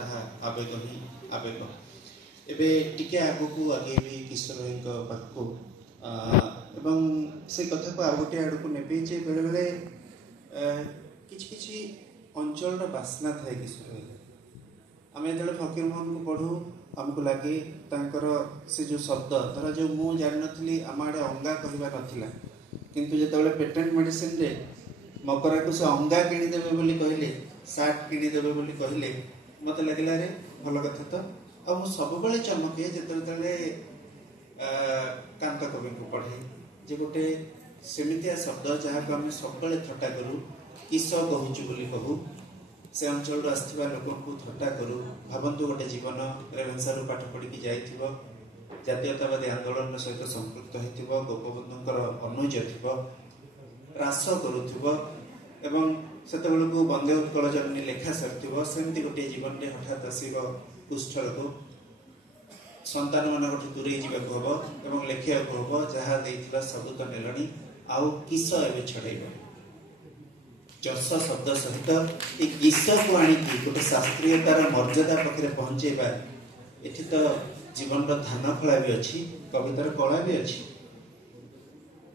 ताहा आवेग ही आवेग एबे टिके आगु को आगे भी किशोर भाई पाखु एवं से कथा को आगोटे आड़ को नेबे जे बेले बेले किछि किछि अंचल बासना थाए किशोर भाई आम जो फकीर मोहन को पढ़ू आमको लगे तांकर से जो शब्द धर जो मु जान नी आम आड़े अंगा कहवा नाला किंतु जो पेटेंट मेडिसिन रे मकरा को से अंगा किणीदेवे बोली कहले सार्ट किणीदेवे बोली कहले मत लगे रे भल कथा तो आ सब चमके जिते कांत कवि को पढ़े जे गोटे सेमितिया शब्द जहाँ को आम सब थट्टा करूँ किस कहूचु बोली कहू से अंचल आसवा लोक को थट्टा करूँ भावतु गोटे जीवन रेभेन्सा पाठ पढ़ी जाइथिबो जातीयतावादी आंदोलन सहित संपृक्त हो गोपबंधुंकर अनुज थी रास करुथिबो एवं सेतेबेलकु बंदे उत्कल जननी लेखा सारिथिबो सेमती गोटे जीवन में हठात आसीबो कुष्ठल को संतान मान दूरे जावाक हम एवं लेखा हम जहाँ देता सबू तो नेलणी आउ किस एवं छड़ेब जस शब्द सहित ये किस को आणिकी गोटे शास्त्रीयतार मर्यादा पाखे पहुँचेबा ये तो जीवन धान खला भी अच्छी कवितार कला भी अच्छी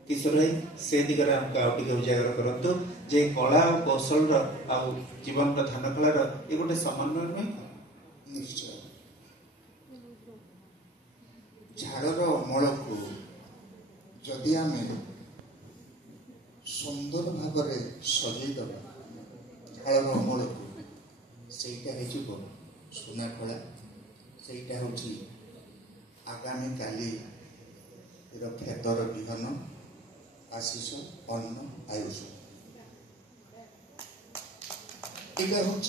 किशोर भाई से दिगरे हमको आउ टिके उजागर करंतु जे कला और कौशल आउ जीवन धान खलार ये गोटे समन्वय नुहे निश्चय झाड़र अमल को जदि आम सुंदर भाव सजईदबा झाड़र अमल को सहीटा हो सुना कला सहीटा हूँ आगामी काली खेतर विहन आशीष अन्न आयुष यहाँ हूँ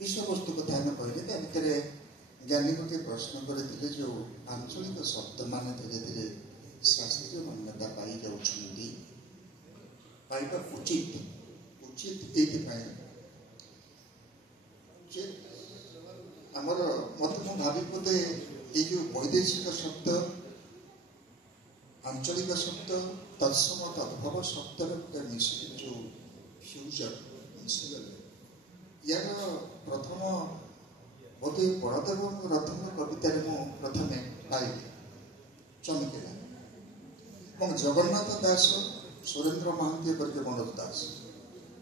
विषय वस्तु कथा आम कहले भितर ज्ञानी गोटे प्रश्न करते जो आंचलिक शब्द मान धीरे धीरे शास्त्रीय मान्यता पाई जाउछन्ती पाइबा उचित उचित ये आमर मत मु भावी बोधे ये जो वैदेशिक शब्द आंचलिक शब्द तत्सम तद्भव शब्द गोटे मिश्रित जो फ्यूजन मिसगले यार प्रथम बोधे बड़देव प्रथम कवितार मु प्रथम पाइली चमकेला जगन्नाथ दास सुरेन्द्र महांती वर्ग मनोज दास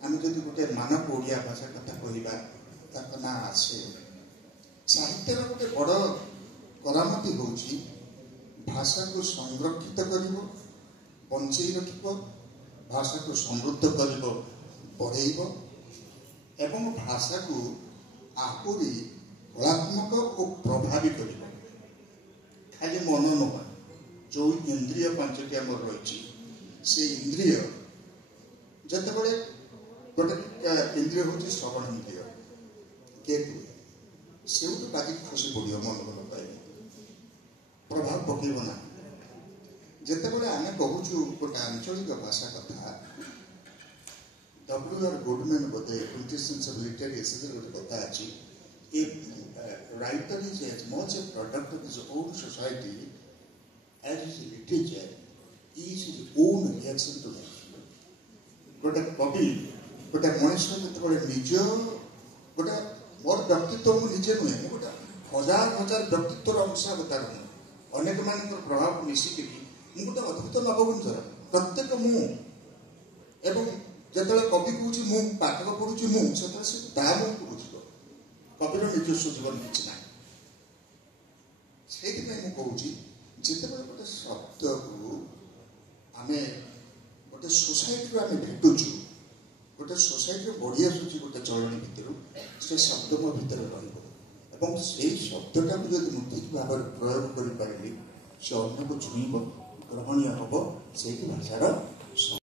आम जब गोटे मानव ओडिया भाषा कथा कहवा ना आसे साहित्यर गोटे बड़ करामती हूँ भाषा को संरक्षित कर बंचई रख भाषा को समृद्ध कर बढ़ेब एवं भाषा को आहरी कलात्मक और प्रभावी कर खाली मन नुह जो इंद्रिय पांचटी आम रही से इंद्रिय जिते गोटे इंद्रिय हूँ श्रवण इंद्रिय केतु से बाकी खसी पड़ो मन भल पाए प्रभाव पकेब ना जिते आम कहूँ गोटे आंचलिक भाषा कथा W.R. Goodman Bodhe क्विंटेसेंस of literary essence गोटे कथा अच्छी writer is as much a product of his own society as his literature is his own reaction to life. गोटे कवि गोटे मनुष्य जो निज गोटे मोर व्यक्तित्व मुझे नुहे गोटे हजार हजार व्यक्तित्व अंशावतार नुहे अनेक मान प्रभाव मिसिक गोटे अद्भुत नवगुंजर प्रत्येक मु एवं जो कवि कहूँ मु पाठक पढ़ुची मुझे पढ़ुथ कविर निजस्व जीवन किसी ना से कहूँ जिते गोटे शब्द को आम गोटे सोसाइटी आम भेटुचु गोटे सोसाइटी बढ़ी आसूँ गोटे चलनी भितर से शब्द मो भर रही से शब्दटा को जब मुझे ठीक भाव प्रयोग कर पारि से अन्न को छुईब ग्रहणीय हम से भाषार